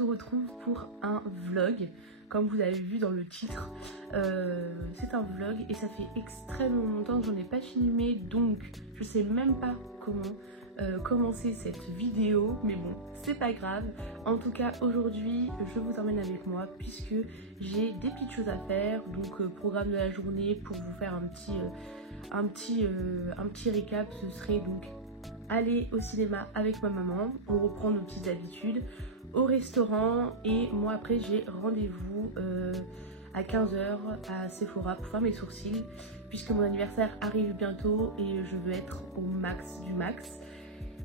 se retrouve pour un vlog, comme vous avez vu dans le titre. C'est un vlog et ça fait extrêmement longtemps que j'en ai pas filmé, donc je sais même pas comment commencer cette vidéo, mais bon, c'est pas grave. En tout cas, aujourd'hui, je vous emmène avec moi puisque j'ai des petites choses à faire. Donc, programme de la journée pour vous faire un petit récap, ce serait donc aller au cinéma avec ma maman, on reprend nos petites habitudes, au restaurant, et moi après j'ai rendez-vous à 15 h à Sephora pour faire mes sourcils puisque mon anniversaire arrive bientôt et je veux être au max du max.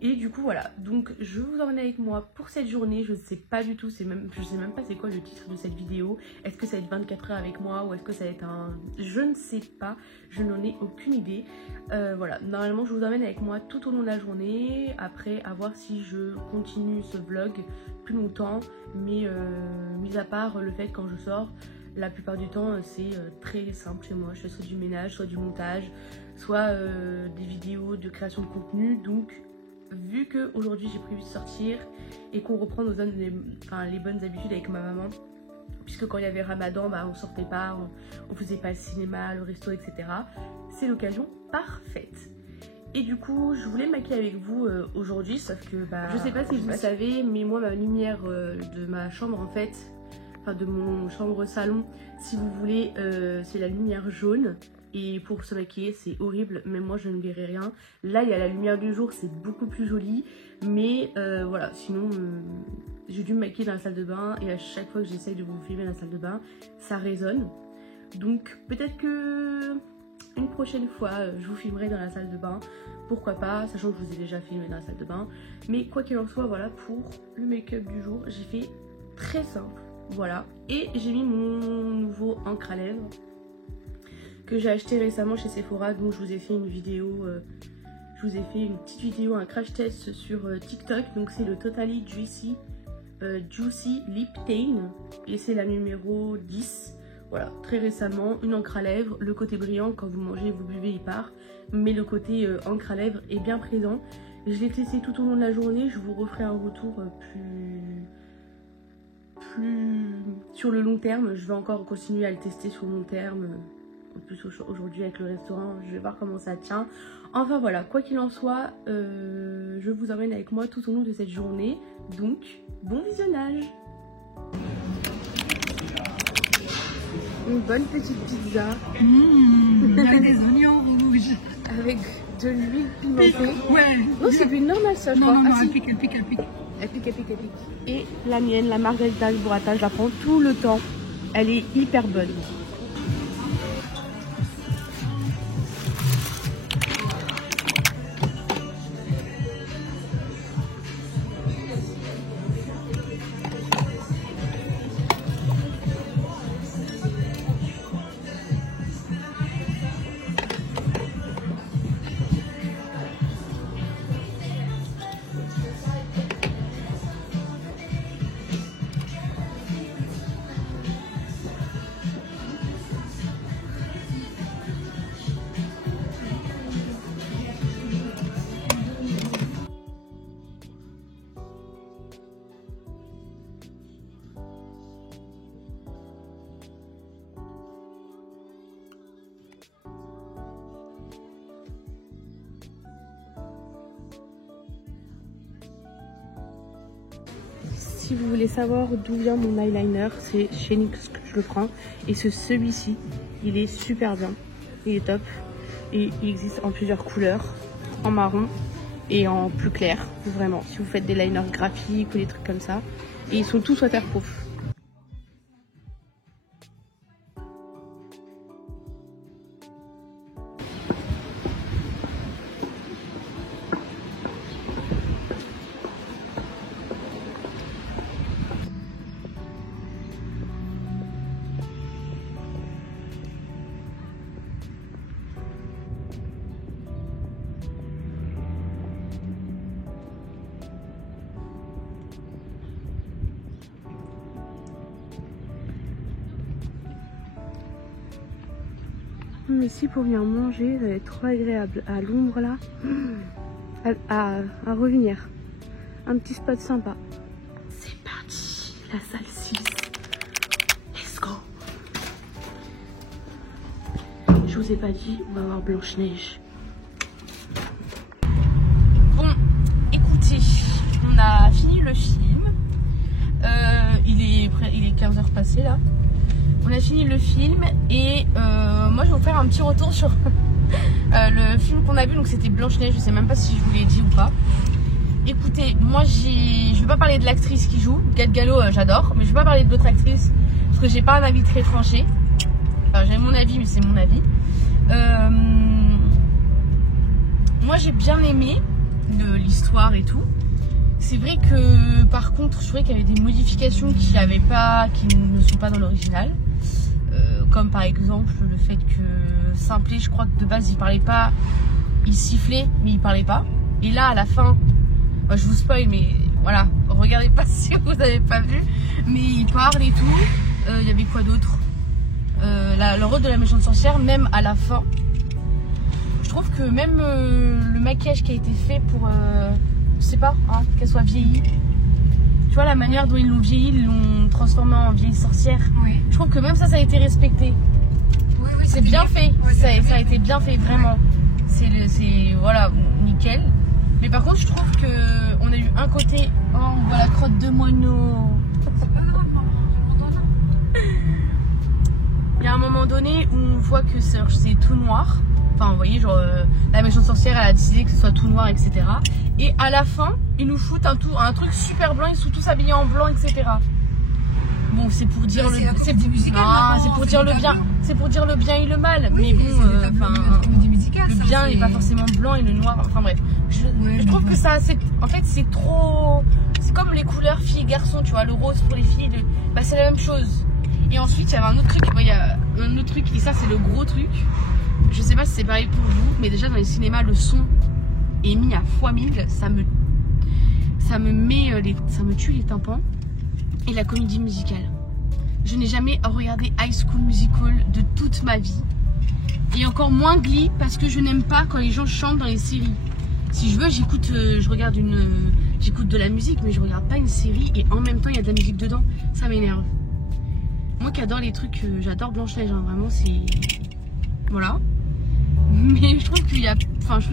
Et du coup voilà, donc je vous emmène avec moi pour cette journée. Je ne sais pas du tout, je sais même pas c'est quoi le titre de cette vidéo. Est-ce que ça va être 24 heures avec moi ou est-ce que ça va être un... Je ne sais pas, je n'en ai aucune idée. Voilà, normalement je vous emmène avec moi tout au long de la journée. Après, à voir si je continue ce vlog plus longtemps. Mais mis à part le fait quand je sors, la plupart du temps c'est très simple chez moi. Je fais soit du ménage, soit du montage, soit des vidéos de création de contenu. Donc vu qu'aujourd'hui j'ai prévu de sortir et qu'on reprend les bonnes habitudes avec ma maman, puisque quand il y avait Ramadan, on sortait pas, on faisait pas le cinéma, le resto, etc. C'est l'occasion parfaite. Et du coup, je voulais me maquiller avec vous aujourd'hui, sauf que je sais pas si vous le savez, mais moi ma lumière de ma chambre en fait, enfin de mon chambre salon, si vous voulez, c'est la lumière jaune. Et pour se maquiller c'est horrible, même moi je ne verrai rien. Là il y a la lumière du jour, c'est beaucoup plus joli. Mais voilà, sinon j'ai dû me maquiller dans la salle de bain. Et à chaque fois que j'essaye de vous filmer dans la salle de bain, ça résonne. Donc peut-être que une prochaine fois je vous filmerai dans la salle de bain. Pourquoi pas, sachant que je vous ai déjà filmé dans la salle de bain. Mais quoi qu'il en soit, voilà, pour le make-up du jour, j'ai fait très simple. Voilà, et j'ai mis mon nouveau encre à lèvres que j'ai acheté récemment chez Sephora, donc je vous ai fait une vidéo, une petite vidéo, un crash test sur TikTok. Donc c'est le Totally Juicy Lip Stain et c'est la numéro 10. Voilà, très récemment, une encre à lèvres, le côté brillant, quand vous mangez, vous buvez, il part, mais le côté encre à lèvres est bien présent. Je l'ai testé tout au long de la journée, je vous referai un retour plus sur le long terme. Je vais encore continuer à le tester sur le long terme. En plus aujourd'hui avec le restaurant, je vais voir comment ça tient. Enfin voilà, quoi qu'il en soit, je vous emmène avec moi tout au long de cette journée. Donc, bon visionnage. Une bonne petite pizza. Avec des oignons rouges. Avec de l'huile pimentée. Ouais. Non, c'est plus normal ça, je crois. Non, Ah, si. elle pique. Elle pique. Et la mienne, la margarita de burrata, je la prends tout le temps. Elle est hyper bonne. Si vous voulez savoir d'où vient mon eyeliner, c'est chez NYX que je le prends. Et celui-ci, il est super bien. Il est top. Et il existe en plusieurs couleurs, en marron et en plus clair. Vraiment, si vous faites des liners graphiques ou des trucs comme ça. Et ils sont tous waterproof. Mais si pour venir manger, ça va être trop agréable. À l'ombre là, à revenir. Un petit spot sympa. C'est parti. la salle 6. Let's go. Je vous ai pas dit, on va voir Blanche-Neige. Bon, écoutez, on a fini le film. Il est 15h passé là. On a fini le film et moi je vais vous faire un petit retour sur le film qu'on a vu. Donc c'était Blanche-Neige, je sais même pas si je vous l'ai dit ou pas. Écoutez, moi je vais pas parler de l'actrice qui joue, Gal Gadot, j'adore, mais je vais pas parler de l'autre actrice parce que j'ai pas un avis très tranché. Enfin j'ai mon avis mais c'est mon avis. Moi j'ai bien aimé l'histoire et tout. C'est vrai que par contre je trouvais qu'il y avait des modifications qui ne sont pas dans l'original. Comme par exemple le fait que Simplet, je crois que de base il parlait pas, il sifflait mais il parlait pas. Et là à la fin, je vous spoil mais voilà, regardez pas si vous n'avez pas vu, mais il parle et tout. Il y avait quoi d'autre, le rôle de la méchante sorcière, même à la fin. Je trouve que même le maquillage qui a été fait pour, je sais pas, hein, qu'elle soit vieillie. Tu vois la manière dont ils l'ont vieillie, ils l'ont transformée en vieille sorcière. Oui. Je trouve que même ça a été respecté. Oui, c'est bien fait. Oui, ça a été bien fait, vraiment. C'est voilà, nickel. Mais par contre, je trouve que on a eu un côté, oh, on voit la crotte de moineau. Il y a un moment donné où on voit que c'est tout noir. Enfin, vous voyez, genre, la méchante sorcière, elle a décidé que ce soit tout noir, etc. Et à la fin, ils nous foutent un truc super blanc, ils sont tous habillés en blanc, etc. Bon, c'est pour dire c'est pour dire le bien. C'est pour dire le bien et le mal. Oui, mais bon, le bien n'est pas forcément blanc et le noir. Enfin bref. Je trouve que ça, en fait, c'est trop. C'est comme les couleurs filles et garçons, tu vois. Le rose pour les filles, bah, c'est la même chose. Et ensuite, il y avait un autre truc. Il y a un autre truc, et ça, c'est le gros truc. Je sais pas si c'est pareil pour vous, mais déjà dans les cinémas, le son est mis à x1000. Ça me tue les tympans. Et la comédie musicale. Je n'ai jamais regardé High School Musical de toute ma vie. Et encore moins Glee parce que je n'aime pas quand les gens chantent dans les séries. Si je veux, j'écoute de la musique, mais je regarde pas une série et en même temps il y a de la musique dedans. Ça m'énerve. Moi qui adore les trucs, j'adore Blanche-Neige, hein, vraiment c'est... Voilà. Mais je trouve qu'il y a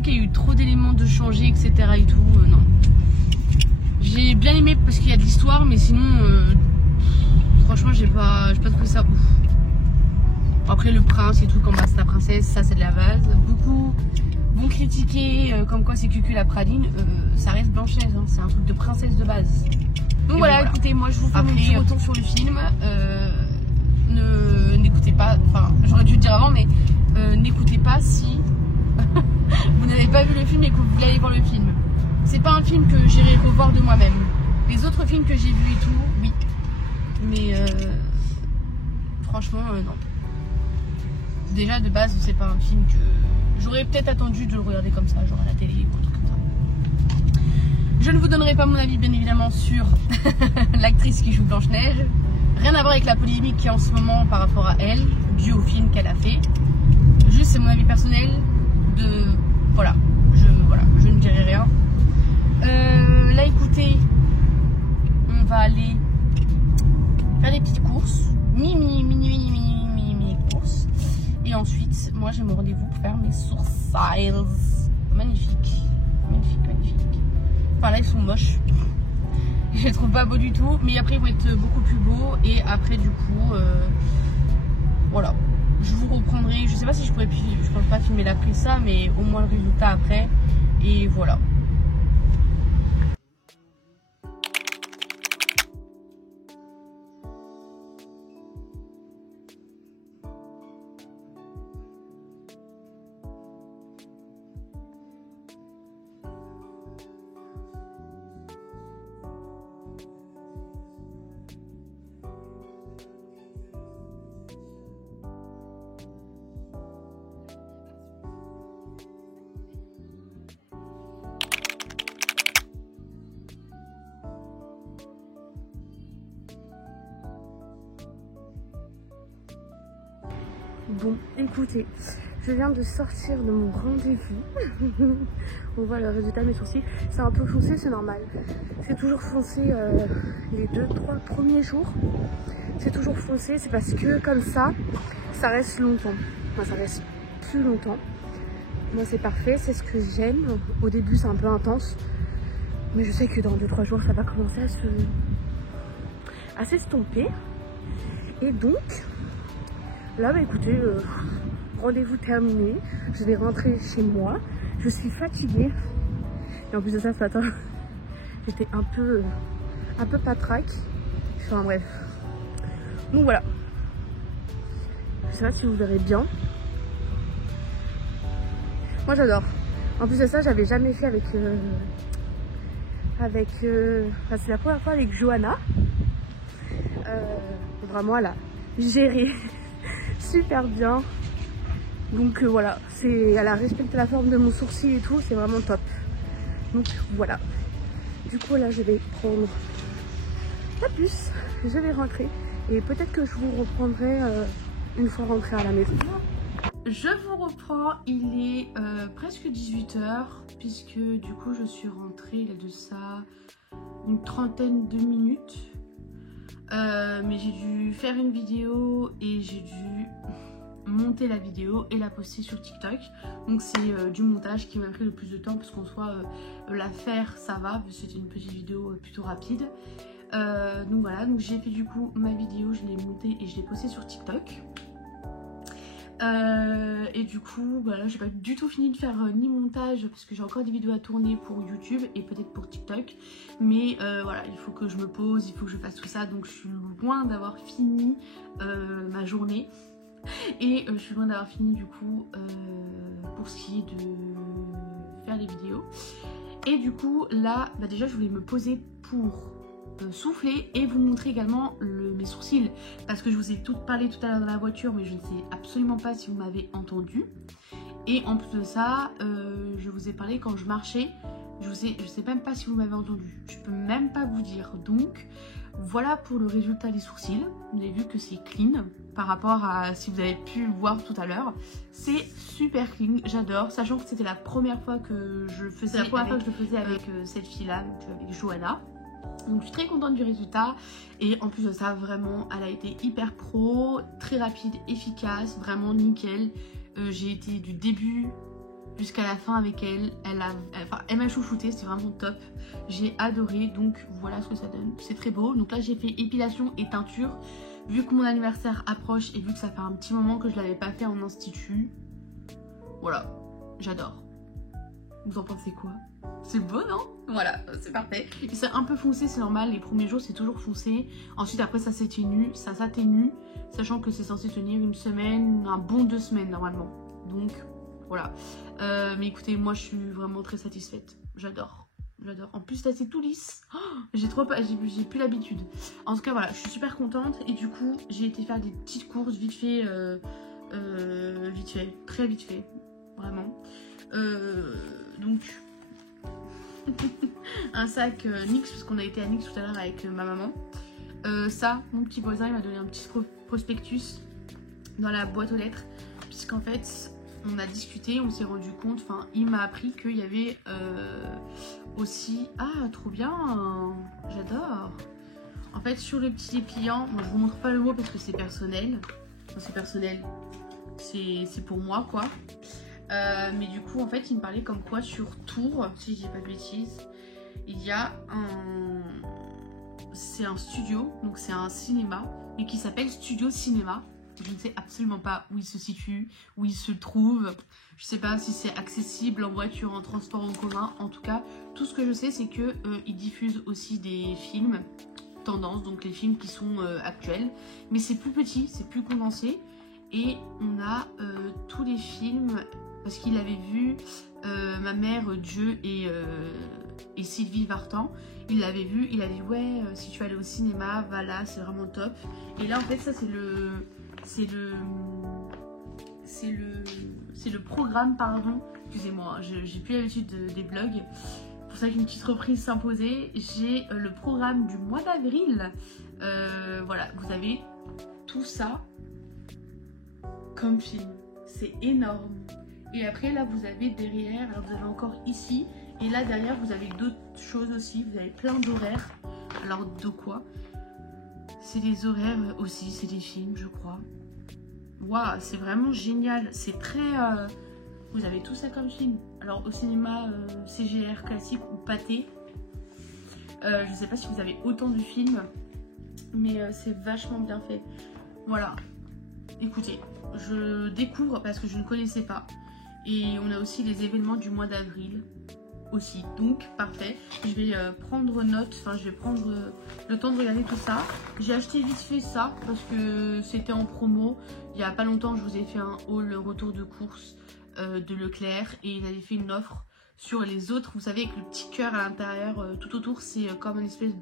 eu trop d'éléments de changer, etc. et tout. Non. J'ai bien aimé parce qu'il y a de l'histoire, mais sinon, franchement, j'ai pas trouvé ça ouf. Après, le prince et tout, comme c'est la princesse, ça c'est de la base. Beaucoup vont critiquer comme quoi c'est Cucu la praline. Ça reste Blanche-Neige, hein, c'est un truc de princesse de base. Donc voilà, écoutez, moi je vous fais mon petit retour sur le film. N'écoutez pas, enfin, j'aurais dû le dire avant, mais n'écoutez pas si vous n'avez pas vu le film et que vous voulez aller voir le film. C'est pas un film que j'irai revoir de moi-même. Les autres films que j'ai vus et tout, oui. Mais franchement, non. Déjà de base, c'est pas un film que j'aurais peut-être attendu de le regarder comme ça, genre à la télé ou un truc comme ça. Je ne vous donnerai pas mon avis, bien évidemment, sur l'actrice qui joue Blanche-Neige. Rien à voir avec la polémique qui est en ce moment par rapport à elle, dû au film qu'elle a fait. Juste, c'est mon avis personnel de... Voilà, je ne dirai rien. Là, écoutez, on va aller faire des petites courses, mini courses, et ensuite, moi, j'ai mon rendez-vous pour faire mes sourcils. Magnifique. Enfin, là, ils sont moches. Je les trouve pas beaux du tout, mais après, ils vont être beaucoup plus beaux, et après, du coup, voilà. Je vous reprendrai, je sais pas si je pourrais pas filmer l'après ça, mais au moins le résultat après, et voilà. Bon, écoutez, Je viens de sortir de mon rendez-vous. On voit le résultat de mes sourcils. C'est un peu foncé, c'est normal. C'est toujours foncé les 2-3 premiers jours. C'est toujours foncé, c'est parce que comme ça reste longtemps. Enfin, ça reste plus longtemps. Moi c'est parfait, c'est ce que j'aime. Au début c'est un peu intense. Mais je sais que dans 2-3 jours ça va commencer à s'estomper. Et donc, là bah écoutez, rendez-vous terminé. Je vais rentrer chez moi. Je suis fatiguée. Et en plus de ça, ce matin, j'étais un peu patraque. Enfin bref. Donc voilà. Je sais pas si vous verrez bien. Moi j'adore. En plus de ça, j'avais jamais fait avec enfin, c'est la première fois avec Johanna. Vraiment elle a géré super bien. Donc voilà, elle a respecté la forme de mon sourcil et tout, c'est vraiment top. Donc voilà. Du coup là je vais prendre la puce, je vais rentrer et peut-être que je vous reprendrai une fois rentrée à la maison. Je vous reprends, il est presque 18 h puisque du coup je suis rentrée il y a de ça une trentaine de minutes. Mais j'ai dû faire une vidéo et j'ai dû monter la vidéo et la poster sur TikTok. Donc c'est du montage qui m'a pris le plus de temps parce qu'en soit la faire ça va, c'était une petite vidéo plutôt rapide. Donc voilà, donc j'ai fait du coup ma vidéo, je l'ai montée et je l'ai postée sur TikTok. Et du coup voilà, j'ai pas du tout fini de faire ni montage parce que j'ai encore des vidéos à tourner pour YouTube et peut-être pour TikTok, mais voilà, il faut que je me pose, il faut que je fasse tout ça, donc je suis loin d'avoir fini ma journée et je suis loin d'avoir fini du coup pour ce qui est de faire les vidéos. Et du coup là bah déjà je voulais me poser pour souffler et vous montrer également mes sourcils parce que je vous ai tout parlé tout à l'heure dans la voiture mais je ne sais absolument pas si vous m'avez entendu. Et en plus de ça je vous ai parlé quand je marchais, je sais même pas si vous m'avez entendu, je peux même pas vous dire. Donc voilà pour le résultat des sourcils. Vous avez vu que c'est clean par rapport à si vous avez pu voir tout à l'heure, c'est super clean, j'adore, sachant que c'était la première fois que je le faisais, avec cette fille là, avec Johanna. Donc je suis très contente du résultat et en plus de ça vraiment elle a été hyper pro, très rapide, efficace, vraiment nickel. J'ai été du début jusqu'à la fin avec elle, elle m'a chouchouté, c'était vraiment top, j'ai adoré. Donc voilà ce que ça donne, c'est très beau. Donc là j'ai fait épilation et teinture vu que mon anniversaire approche et vu que ça fait un petit moment que je l'avais pas fait en institut. Voilà, j'adore. Vous en pensez quoi? C'est beau non? Voilà, c'est parfait. C'est un peu foncé, c'est normal, les premiers jours c'est toujours foncé. Ensuite après ça s'atténue, sachant que c'est censé tenir une semaine, un bon 2 semaines normalement. Donc voilà. Mais écoutez, moi je suis vraiment très satisfaite. J'adore. J'adore. En plus là c'est tout lisse. Oh, j'ai plus l'habitude. En tout cas voilà, je suis super contente. Et du coup j'ai été faire des petites courses vite fait. Très vite fait. Vraiment. Donc un sac Nix parce qu'on a été à Nix tout à l'heure avec ma maman. Ça, mon petit voisin il m'a donné un petit prospectus dans la boîte aux lettres puisqu'en fait on a discuté, on s'est rendu compte, enfin il m'a appris qu'il y avait aussi, ah trop bien, j'adore. En fait sur le petit dépliant, moi je vous montre pas le mot parce que c'est personnel, enfin, c'est personnel, c'est pour moi quoi. Mais du coup en fait il me parlait comme quoi sur Tours, si je dis pas de bêtises, il y a c'est un studio, donc c'est un cinéma et qui s'appelle Studio Cinéma. Je ne sais absolument pas où il se situe, où il se trouve, je sais pas si c'est accessible en voiture, en transport en commun. En tout cas tout ce que je sais c'est que il diffuse aussi des films tendance, donc les films qui sont actuels, mais c'est plus petit, c'est plus condensé. Et on a tous les films parce qu'il avait vu ma mère, Dieu et Sylvie Vartan. Il l'avait vu, il a dit ouais si tu allais au cinéma, va là, c'est vraiment top. Et là en fait ça c'est le programme, pardon, excusez-moi, j'ai plus l'habitude des vlogs. C'est pour ça qu'une petite reprise s'imposait. J'ai le programme du mois d'avril. Voilà, vous avez tout ça comme film. c'est énorme. Et après là vous avez derrière, alors vous avez encore ici, et là derrière vous avez d'autres choses aussi, vous avez plein d'horaires. Alors de quoi? C'est des horaires aussi, c'est des films je crois. Waouh, c'est vraiment génial, c'est très... Vous avez tout ça comme film. Alors au cinéma CGR classique ou Pathé, je sais pas si vous avez autant de films, mais c'est vachement bien fait. Voilà, écoutez, je découvre parce que je ne connaissais pas. Et on a aussi les événements du mois d'avril aussi, donc parfait. Je vais prendre note, enfin je vais prendre le temps de regarder tout ça. J'ai acheté vite fait ça parce que c'était en promo. Il y a pas longtemps je vous ai fait un haul retour de course de Leclerc et il avait fait une offre sur les autres, vous savez, avec le petit cœur à l'intérieur, tout autour c'est comme une espèce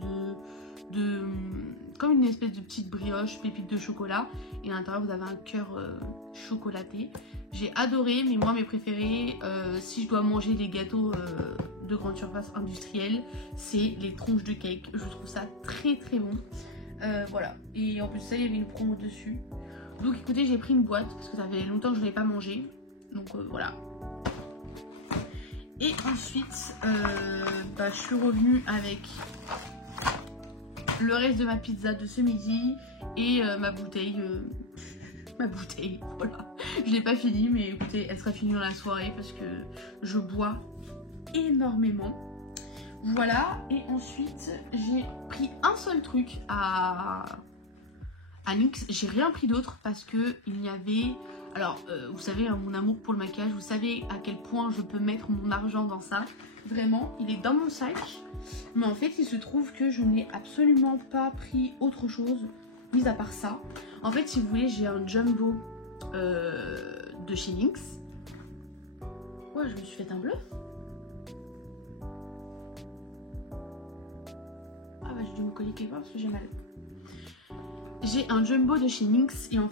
comme une espèce de petite brioche pépite de chocolat et à l'intérieur vous avez un cœur chocolaté. J'ai adoré, mais moi mes préférés, si je dois manger des gâteaux de grande surface industrielle, c'est les tronches de cake. Je trouve ça très très bon. Voilà, et en plus ça il y avait une promo dessus. Donc écoutez, j'ai pris une boîte parce que ça fait longtemps que je ne l'ai pas mangé. Donc voilà. Et ensuite, je suis revenue avec le reste de ma pizza de ce midi et ma bouteille. Voilà. Je l'ai pas finie, mais écoutez, elle sera finie dans la soirée parce que je bois énormément. Voilà, et ensuite, j'ai pris un seul truc à NYX. J'ai rien pris d'autre parce que il y avait... Alors, vous savez, hein, mon amour pour le maquillage, vous savez à quel point je peux mettre mon argent dans ça. Vraiment, il est dans mon sac. Mais en fait, il se trouve que je n'ai absolument pas pris autre chose, mis à part ça. En fait, si vous voulez, j'ai un jumbo de chez NYX. Ouais, je me suis fait un bluff. Ah bah, j'ai dû me coller quelque part parce que j'ai mal. J'ai un jumbo de chez NYX et en fait,